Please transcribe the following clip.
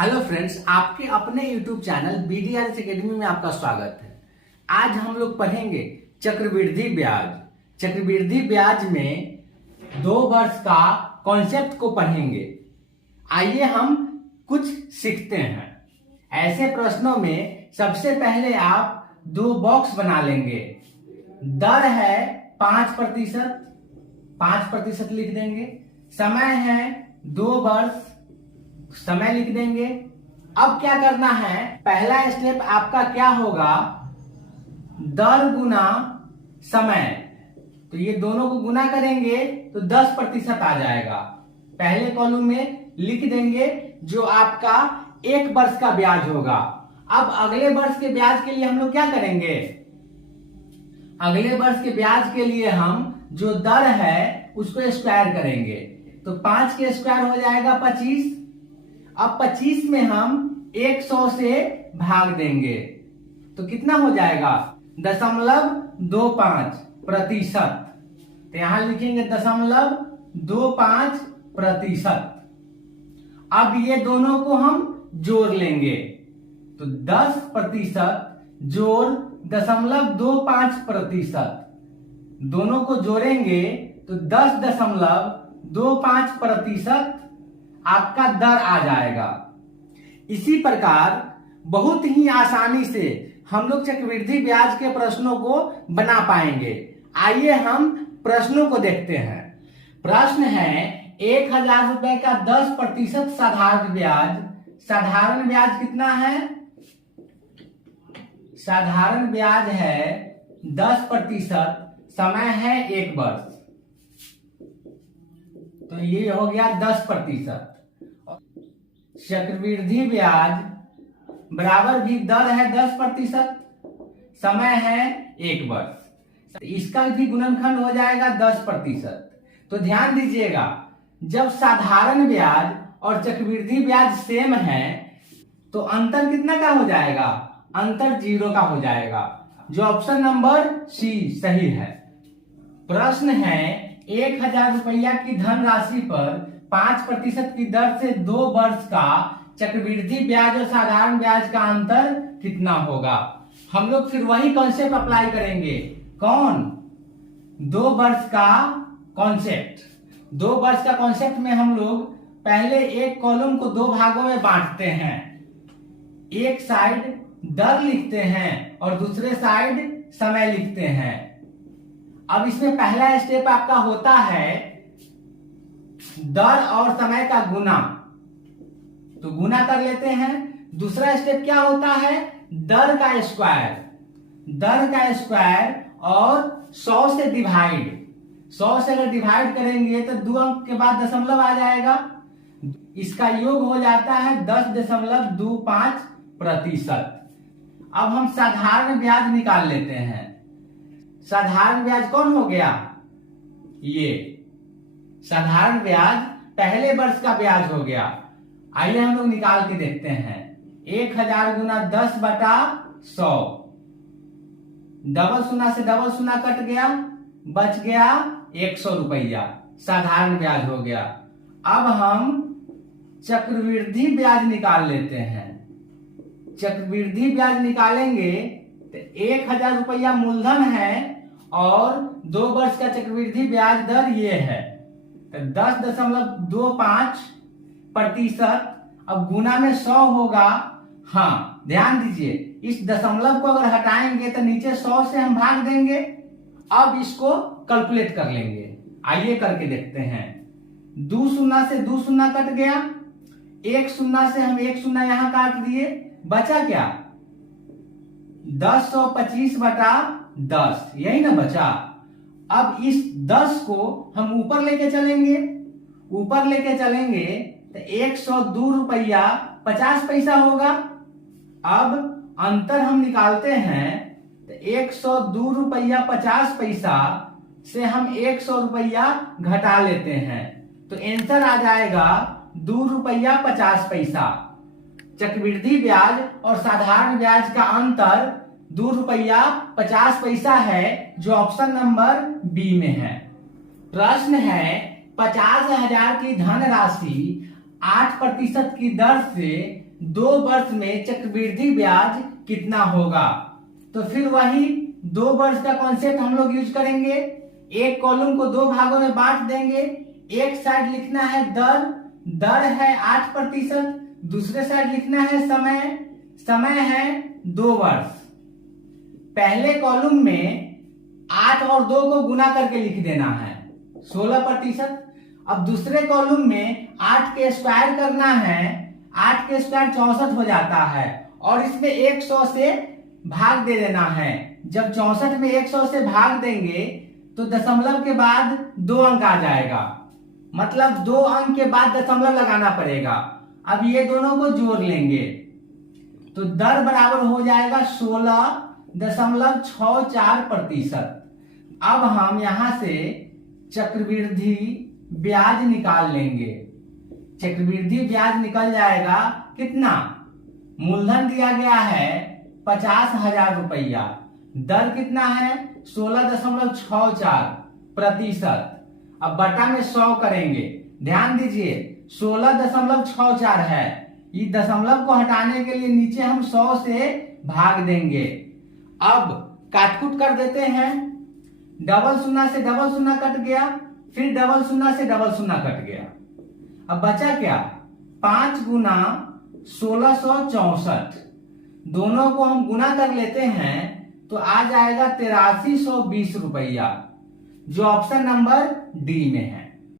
Hello friends, आपके अपने YouTube channel BDRS academy में आपका स्वागत है। आज हम लोग पढ़ेंगे चक्रवृद्धि ब्याज। चक्रवृद्धि ब्याज में 2 वर्ष का कॉन्सेप्ट को पढ़ेंगे। आइए हम कुछ सीखते हैं। ऐसे प्रश्नों में सबसे पहले आप 2 बॉक्स बना लेंगे। दर है 5%, 5% लिख देंगे। समय है 2 वर्ष, समय लिख देंगे। अब क्या करना है, पहला स्टेप आपका क्या होगा, दर गुना समय। तो ये दोनों को गुना करेंगे तो 10% आ जाएगा। पहले कॉलम में लिख देंगे जो आपका 1 वर्ष का ब्याज होगा। अब अगले वर्ष के ब्याज के लिए हम लोग क्या करेंगे, अगले वर्ष के ब्याज के लिए हम जो दर है उसको स्क्वायर करेंगे। तो 5 के स्क्वायर हो जाएगा 25। अब 25 में हम 100 से भाग देंगे तो कितना हो जाएगा, 0.25%। तो यहां लिखेंगे 0.25%। अब ये दोनों को हम जोड़ लेंगे तो 10% जोड़ 0.25%, दोनों को जोड़ेंगे तो 10.25% आपका दर आ जाएगा। इसी प्रकार बहुत ही आसानी से हम लोग चक्रवृद्धि ब्याज के प्रश्नों को बना पाएंगे। आइए हम प्रश्नों को देखते हैं। प्रश्न है 1000 रुपए का 10% साधारण ब्याज। साधारण ब्याज कितना है, साधारण ब्याज है 10%, समय है 1 वर्ष। तो ये हो गया 10%। चक्रवृद्धि ब्याज बराबर भी दर है 10%, समय है 1 वर्ष। इसका भी गुणनखंड हो जाएगा 10%। तो ध्यान दीजिएगा, जब साधारण ब्याज और चक्रवृद्धि ब्याज सेम है तो अंतर कितना का हो जाएगा, अंतर 0 का हो जाएगा, जो ऑप्शन नंबर सी सही है। प्रश्न है 1000 रुपया की धनराशि पर 5% की दर से 2 वर्ष का चक्रवृद्धि ब्याज और साधारण ब्याज का अंतर कितना होगा। हम लोग फिर वही कॉन्सेप्ट अप्लाई करेंगे। कौन, 2 वर्ष का कॉन्सेप्ट। 2 वर्ष का कॉन्सेप्ट में हम लोग पहले एक कॉलम को 2 भागों में बांटते हैं। एक साइड दर लिखते हैं और दूसरे साइड समय लिखते हैं। अब इसमें पहला स्टेप आपका होता है दर और समय का गुना, तो गुना कर लेते हैं। दूसरा स्टेप क्या होता है, दर का स्क्वायर, दर का स्क्वायर और 100 से डिवाइड। 100 से अगर डिवाइड करेंगे तो 2 अंक के बाद दशमलव आ जाएगा, इसका योग हो जाता है 10.25%। अब हम साधारण ब्याज निकाल लेते हैं। साधारण ब्याज कौन हो गया, ये साधारण ब्याज पहले वर्ष का ब्याज हो गया। आइए हम लोग निकाल के देखते हैं। 1000 गुना 10/100, डबल शून्य से डबल शून्य कट गया, बच गया 100 रुपया, साधारण ब्याज हो गया। अब हम चक्रवृद्धि ब्याज निकाल लेते हैं। चक्रवृद्धि ब्याज निकालेंगे तो 1000 रुपया मूलधन है और 2 वर्ष का चक्रवृद्धि ब्याज दर ये है, तो 10.25%। अब गुना में 100 होगा। हाँ, ध्यान दीजिए, इस दशमलव को अगर हटाएंगे तो नीचे 100 से हम भाग देंगे। अब इसको कैलकुलेट कर लेंगे। आइए करके देखते हैं। 2 शून्य से 2 शून्य कट गया, 1 शून्य से हम 1 शून्य यहां काट दिए, बचा क्या, 10/25, यही ना बचा। अब इस 10 को हम ऊपर लेके चलेंगे, ऊपर लेके चलेंगे तो 102 रुपया 50 पैसा होगा। अब अंतर हम निकालते हैं तो 102 रुपया 50 पैसा से हम 100 रुपया घटा लेते हैं तो आंसर आ जाएगा 2 रुपया 50 पैसा। चक्रवृद्धि ब्याज और साधारण ब्याज का अंतर 2 रुपया 50 पैसा है, जो ऑप्शन नंबर बी में है। प्रश्न है 50,000 की धनराशि 8% की दर से 2 वर्ष में चक्रवृद्धि ब्याज कितना होगा। तो फिर वही 2 वर्ष का कॉन्सेप्ट हम लोग यूज करेंगे। एक कॉलम को 2 भागों में बांट देंगे। एक साइड लिखना है दर, दर है 8%, दूसरे साइड लिखना है समय, समय है 2 वर्ष। पहले कॉलम में 8 और 2 को गुना करके लिख देना है 16%। अब दूसरे कॉलम में 8 के स्क्वायर करना है, 8 के स्क्वायर 64 हो जाता है और इसमें 100 से भाग दे देना है। जब 64 में 100 से भाग देंगे तो दशमलव के बाद 2 अंक आ जाएगा, मतलब 2 अंक के बाद दशमलव लगाना पड़ेगा। अब ये दोनों को जोड़ लेंगे तो दर बराबर हो जाएगा 16.64%। अब हम यहां से चक्रवृद्धि ब्याज निकाल लेंगे। चक्रवृद्धि ब्याज निकल जाएगा कितना, मूलधन दिया गया है 50,000 रुपया, दर कितना है 16.64%। अब बटा में 100 करेंगे। ध्यान दीजिए 16.64 है, इस दशमलव को हटाने के लिए नीचे हम 100 से भाग देंगे। अब काटकुट कर देते हैं, डबल शून्य से डबल शून्य कट गया, फिर डबल शून्य से डबल शून्य कट गया। अब बचा क्या, 5 गुना 1664, दोनों को हम गुना कर लेते हैं तो आ जाएगा 8320 रुपया, जो ऑप्शन नंबर डी में है।